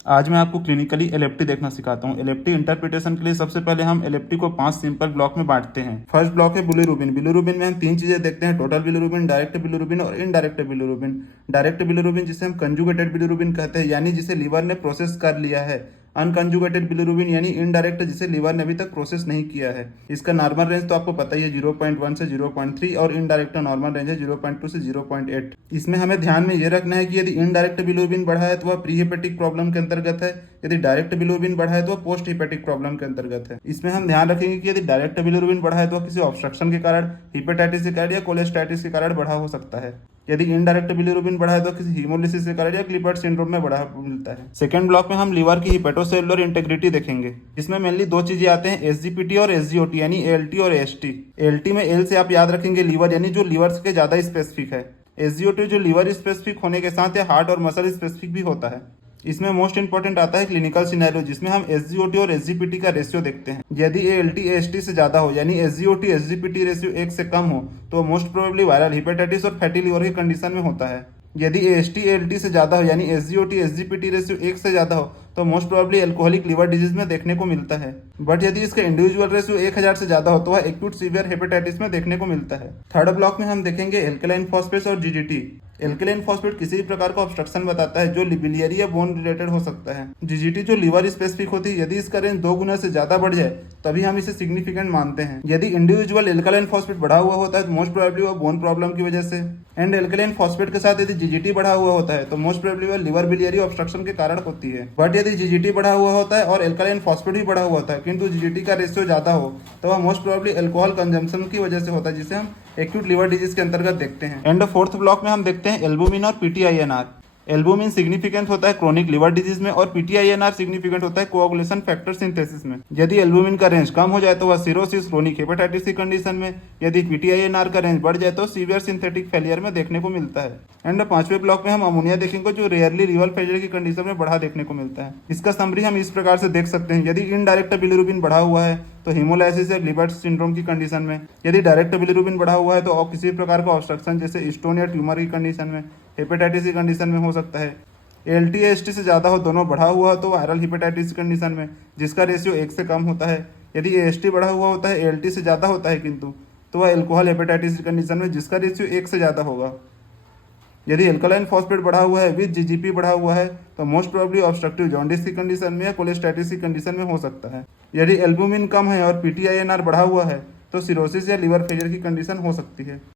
आज मैं आपको क्लिनिकली एलएफटी देखना सिखाता हूँ। एलएफटी इंटरप्रिटेशन के लिए सबसे पहले हम एलएफटी को 5 सिंपल ब्लॉक में बांटते हैं। फर्स्ट ब्लॉक है बिलिरुबिन। बिलिरुबिन में हम 3 चीजें देखते हैं: टोटल बिलिरुबिन, डायरेक्ट बिलिरुबिन और इनडायरेक्ट बिलिरुबिन। डायरेक्ट बिलिरुबिन जिसे हम कंजुगेटेड बिलिरुबिन कहते हैं, यानी जिसे लीवर ने प्रोसेस कर लिया है। अनकंजुगेटेड बिलिरुबिन यानी इनडायरेक्ट, जिसे लीवर ने अभी तक प्रोसेस नहीं किया है। इसका नॉर्मल रेंज तो आपको पता ही है, 0.1 से 0.3, और इनडायरेक्ट का नॉर्मल रेंज है 0.2 से 0.8। इसमें हमें ध्यान में ये रखना है कि यदि इनडायरेक्ट बिलिरुबिन बढ़ा है तो वह प्री हेपेटिक प्रॉब्लम के अंतर्गत है, यदि डायरेक्ट बिलिरुबिन बढ़ा है तो वह पोस्ट हेपेटिक प्रॉब्लम के अंतर्गत है। इसमें हम ध्यान रखेंगे कि यदि डायरेक्ट बिलिरुबिन बढ़ा है तो वह किसी ऑब्स्ट्रक्शन के कारण, हेपेटाइटिस के कारण या कोलेस्टाइटिस के कारण बढ़ा हो सकता है। यदि इनडायरेक्ट बिलिरुबिन बढ़ा है तो किसी हीमोलिसिस के कारण या क्लिपर्ट सिंड्रोम में बढ़ा मिलता है। सेकंड ब्लॉक में हम लीवर की हिपेटोसेलुलर इंटेग्रिटी देखेंगे। इसमें मेनली 2 चीजें आते हैं: एसजीपीटी और एसजीओटी, यानी एएलटी और एएसटी। एएलटी में एल से आप याद रखेंगे लीवर, यानी जो लीवर के ज्यादा स्पेसिफिक है। एसजीओटी जो लीवर स्पेसिफिक होने के साथ या हार्ट और मसल स्पेसिफिक भी होता है। इसमें मोस्ट इंपॉर्टेंट आता है क्लिनिकल सिनेरियो, जिसमें हम एसजीओटी और एसजीपीटी का रेशियो देखते हैं। यदि एएलटी एएसटी से ज्यादा हो, यानी एसजीओटी एसजीपीटी रेशियो 1 से कम हो, तो मोस्ट प्रोबेबली वायरल हेपेटाइटिस और फैटी लिवर की कंडीशन में होता है। यदि एएसटी एएलटी से ज्यादा हो, यानी एसजीओटी एसजीपीटी रेशियो 1 से ज्यादा हो, तो most probably alcoholic liver disease में देखने को मिलता है। बट यदि इसका इंडिविजुअल रेशियो 1000 से ज्यादा हो तो वह एक्यूट सीवियर हेपेटाइटिस में देखने को मिलता है। थर्ड ब्लॉक में हम देखेंगे एल्कलाइन फॉस्फेट्स और जीजीटी। एल्कलाइन फॉस्फेट किसी भी प्रकार का ऑब्स्ट्रक्शन बताता है जो बिलियरी या बोन रिलेटेड हो सकता है। जीजीटी जो लीवर स्पेसिफिक होती है, यदि इसका रेंज 2 गुना से ज्यादा बढ़ जाए तभी हम इसे सिग्निफिकेंट मानते हैं। यदि इंडिविजुअल एल्कलाइन फॉस्फेट बढ़ा हुआ होता है तो मोस्ट प्रोबेबली वह बोन प्रॉब्लम की वजह से, एंड एल्कलाइन फॉस्फेट के साथ यदि जीजीटी बढ़ा हुआ होता है तो मोस्ट प्रोबेबली वह लिवर बिलियरी ऑब्स्ट्रक्शन के कारण होती है। बट यदि जीजीटी बढ़ा हुआ होता है और एल्कलाइन फॉस्फेट भी बढ़ा हुआ होता है किंतु जीजीटी का रेशियो ज्यादा हो, तो वह मोस्ट प्रोबेबली अल्कोहल कंजम्पशन की वजह से होता है, जिसे हम एक्यूट लिवर डिजीज के अंतर्गत देखते हैं। एंड फोर्थ ब्लॉक में हम देखते हैं एल्बुमिन और पीटीआईएनआर। एल्बुमिन सिग्निफिकेंट होता है क्रोनिक लिवर डिजीज में और पीटीआईएनआर सिग्निफिकेंट होता है कोआगुलेशन फैक्टर सिंथेसिस में। यदि एल्बुमिन का रेंज कम हो जाए तो वह सिरोसिस क्रोनिक हेपेटाइटिस की कंडीशन में, यदि पीटीआईएनआर का रेंज बढ़ जाए तो सीवियर सिंथेटिक फेलियर में देखने को मिलता है। एंड 5वें ब्लॉक में हम अमोनिया देखेंगे, जो रेयरली रिवल फेलियर की कंडीशन में बढ़ा देखने को मिलता है। इसका समरी हम इस प्रकार से देख सकते हैं: यदि इनडायरेक्ट बिलिरुबिन बढ़ा हुआ है तो हीमोलाइसिस या क्लिपर्ट सिंड्रोम की कंडीशन में, यदि डायरेक्ट बिलिरुबिन बढ़ा हुआ है तो और किसी प्रकार का ऑब्स्ट्रक्शन जैसे स्टोन या ट्यूमर की कंडीशन में, हेपेटाइटिस की कंडीशन में हो सकता है। एलटी एसटी से ज़्यादा हो, दोनों बढ़ा हुआ हो तो वायरल हेपेटाइटिस की कंडीशन में, जिसका रेशियो 1 से कम होता है। यदि एएसटी बढ़ा हुआ होता है, एएलटी से ज़्यादा होता है किंतु, तो वह एल्कोहल हेपेटाइटिस की कंडीशन में, जिसका रेशियो 1 से ज़्यादा होगा। यदि एल्कलाइन फॉस्फेट बढ़ा हुआ है विद जीजीपी बढ़ा हुआ है तो मोस्ट प्रोबेबली ऑब्स्ट्रक्टिव जॉन्डिस की कंडीशन में या कोलेस्टाइटिस की कंडीशन में हो सकता है। यदि एल्बुमिन कम है और पीटीआईएनआर बढ़ा हुआ है तो सिरोसिस या लिवर फेलियर की कंडीशन हो सकती है।